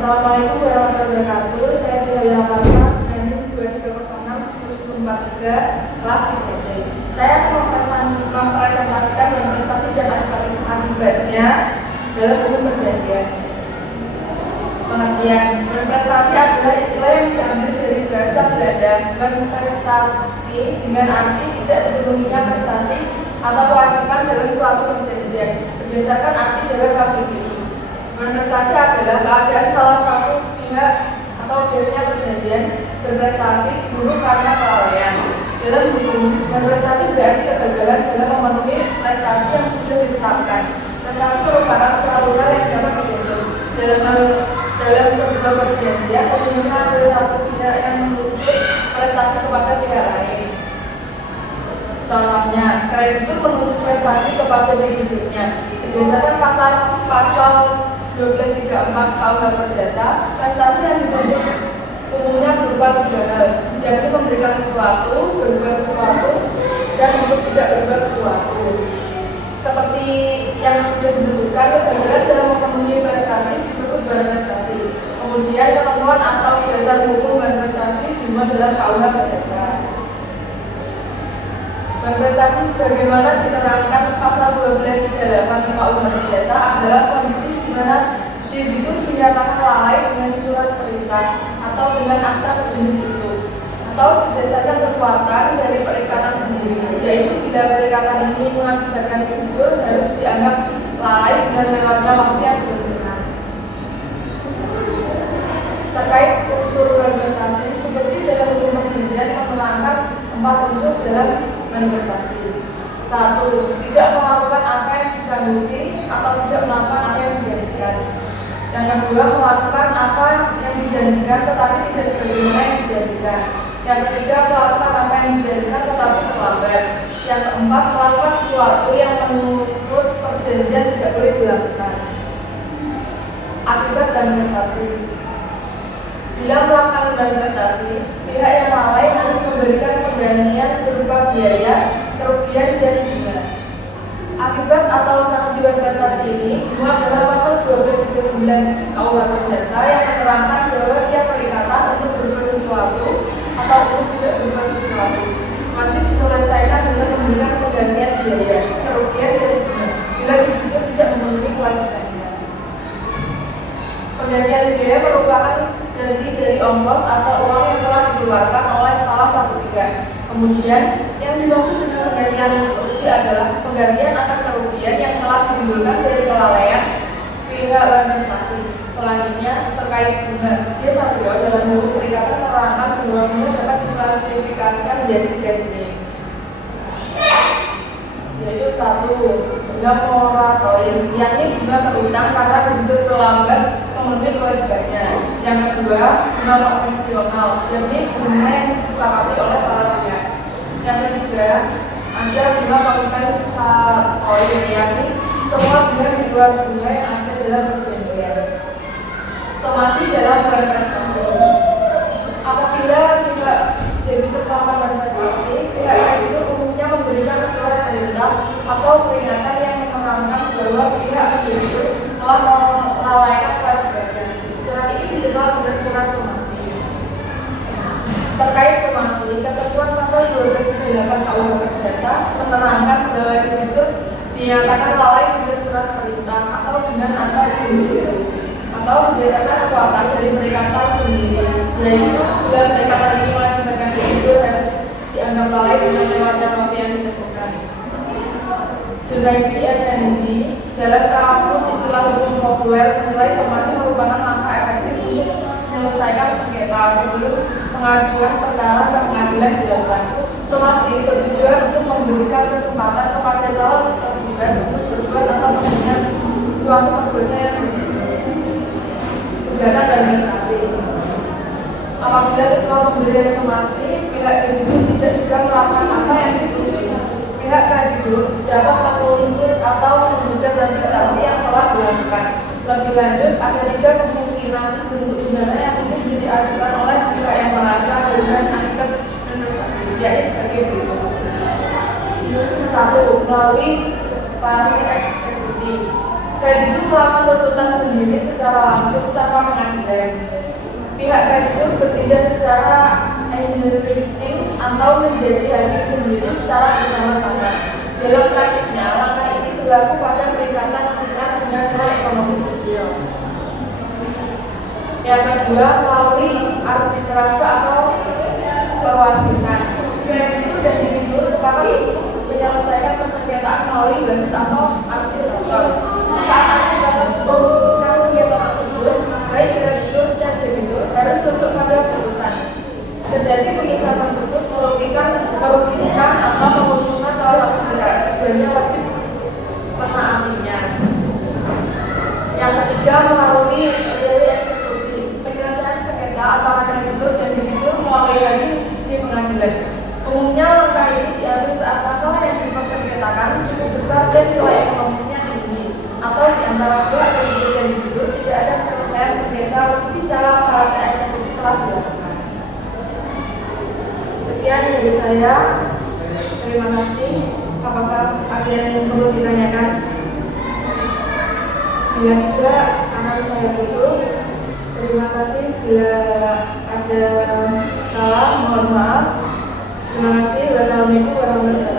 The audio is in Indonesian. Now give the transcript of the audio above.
Assalamualaikum warahmatullahi wabarakatuh. Saya Dewi Rahmatullah dengan NIM 2306-1043 kelas 3C. Saya akan mempresentasikan yang prestasi dan akibatnya dalam hukum perjanjian. Pengertian berprestasi adalah istilah yang diambil dari bahasa Belanda berprestasi dengan arti tidak terpenuhinya prestasi atau kewajiban dalam suatu perjanjian berdasarkan arti dalam KBBI. Berprestasi adalah keadaan salah satu pihak atau biasanya perjanjian berprestasi buruk karena kelalaian. Dalam hukum, berprestasi berarti kegagalan dalam memenuhi prestasi yang sudah ditetapkan. Prestasi merupakan suatu hal yang dapat dituntut. Dalam sebuah perjanjian, umumnya ada satu pihak yang menuntut prestasi kepada pihak lain. Contohnya, kreditur menuntut prestasi kepada debiturnya. Berdasarkan pasal 1234 KUH Perdata, prestasi yang dituntut umumnya berupa tiga hal, yakni memberikan sesuatu, berbuat sesuatu, dan untuk tidak berbuat sesuatu. Seperti yang sudah disebutkan, kegagalan dalam memenuhi prestasi disebut berprestasi. Kemudian ketentuan atau dasar hukum berprestasi dimuat dalam KUH Perdata. Berprestasi sebagaimana diterangkan pasal 1238 KUH Perdata adalah kondisi di mana debitur dinyatakan lalai dengan surat perintah atau dengan akta sejenis itu, atau berdasarkan kekuatan dari perikatan sendiri, yaitu bila perikatan ini mengakibatkan debitur harus dianggap lalai dengan lewatnya waktu yang berkenaan. Terkait unsur berprestasi, seperti dalam hukum perjanjian menerangkan 4 unsur dalam berprestasi. 1. Tidak melakukan apa yang disanggupi atau tidak melakukan apa yang dijanjikan. Yang kedua, melakukan apa yang dijanjikan tetapi tidak sebagaimana yang dijanjikan. Yang ketiga, melakukan apa yang dijanjikan tetapi terlambat. Yang keempat, melakukan sesuatu yang menurut perjanjian tidak boleh dilakukan. Akibat dan prestasi. Bila melakukan prestasi, pihak yang lalai harus memberikan penggantian berupa biaya, kerugian, dan bunga. Akibat atau sanksi berprestasi ini dimuat dalam pasal 1239 KUH Perdata yang menerangkan bahwa tiap perikatan untuk berbuat sesuatu atau untuk tidak berbuat sesuatu wajib diselesaikan dengan memberikan penggantian biaya, kerugian, dan bunga bila debitur tidak memenuhi kewajibannya. Penggantian biaya merupakan ganti dari ongkos atau uang yang telah dikeluarkan oleh salah satu pihak. Kemudian yang dimaksud dengan penggantian rugi adalah penggantian akan kerugian yang telah ditimbulkan dari kelalaian pihak berprestasi. Selanjutnya terkait bunga, C1 dalam hukum perikatan menerangkan bahwa bunga dapat diklasifikasikan menjadi 3 jenis, yaitu 1. Bunga moratorium, yakni bunga terutang karena debitur terlambat memenuhi kewajibannya. Yang kedua, bunga konvensional, yakni bunga yang disepakati oleh para pihak. Yang ketiga, ada bunga kompensatorio, yakni semua bunga di luar bunga yang ada dalam perjanjian. Somasi dalam berprestasi. Apabila tidak debitur melakukan berprestasi, pihak kreditur umumnya memberikan surat perintah atau peringatan yang menerangkan bahwa pihak debitur telah melalaikan kewajibannya. Surat ini dikenal dengan surat somasi. Terkait somasi, ketentuan pasal 238 KUH Perdata menerangkan bahwa debitur dinyatakan lalai dengan surat perintah atau dengan atas jenis itu, atau berdasarkan kekuatan dari perikatan sendiri, yaitu bila perikatan ini mengakibatkan debitur harus dianggap lalai dengan lewatnya waktu yang ditentukan. Junaidi Effendi dalam kamus istilah hukum populer menilai somasi merupakan langkah efektif untuk menyelesaikan sengketa sebelum pengajuan perkara ke pengadilan dilakukan. Somasi bertujuan untuk memberikan kesempatan kepada calon tergugat untuk berbuat atau menghentikan suatu perbuatan yang gugatan dan prestasi. Apabila setelah pemberian somasi, pihak debitur tidak juga melakukan apa yang dituntut, pihak kreditur dapat menuntut atau menggugat dan prestasi yang telah dilakukan. Lebih lanjut, ada 3 kemungkinan bentuk pidana yang mungkin diajukan oleh pihak yang merasa kerugian akibat dan prestasi, yakni sebagai berikut. 1. Melalui pari eksekutif. Kreditur melakukan tuntutan sendiri secara langsung tanpa pengadilan. pengadilan. Pihak kreditur bertindak secara enduring atau menjadi hakim sendiri secara bersama-sama. Dalam praktiknya, langkah ini berlaku pada peringatan kita dengan proyek ekonomis kecil. Yang kedua, melalui arbitrase atau pewasitan. Kreditur dan debitur sepakat untuk menyelesaikan persengketaan melalui wasit atau arbitrator. Saat arbitrator memutuskan sengketa tersebut, baik kreditur dan debitur harus tunduk pada putusan. Kendati putusan tersebut merugikan atau menguntungkan salah satu pihak, keduanya wajib menaatinya. Yang ketiga, melalui eksekutif. Penyelesaian sengketa antara kreditur dan debitur melalui hakim di pengadilan. Umumnya langkah ini diambil saat masalah yang dipersengketakan cukup besar dan nilai ekonomisnya tinggi, atau di antara pihak kreditur dan debitur tidak ada penyelesaian sengketa meski cara karakter eksekutif telah dilakukan. Sekian dari saya. Terima kasih. Apakah ada yang perlu ditanyakan? Bila tidak, akan saya tutup. Terima kasih. Bila ada salah, mohon maaf. Terima kasih. Wassalamualaikum warahmatullahi wabarakatuh.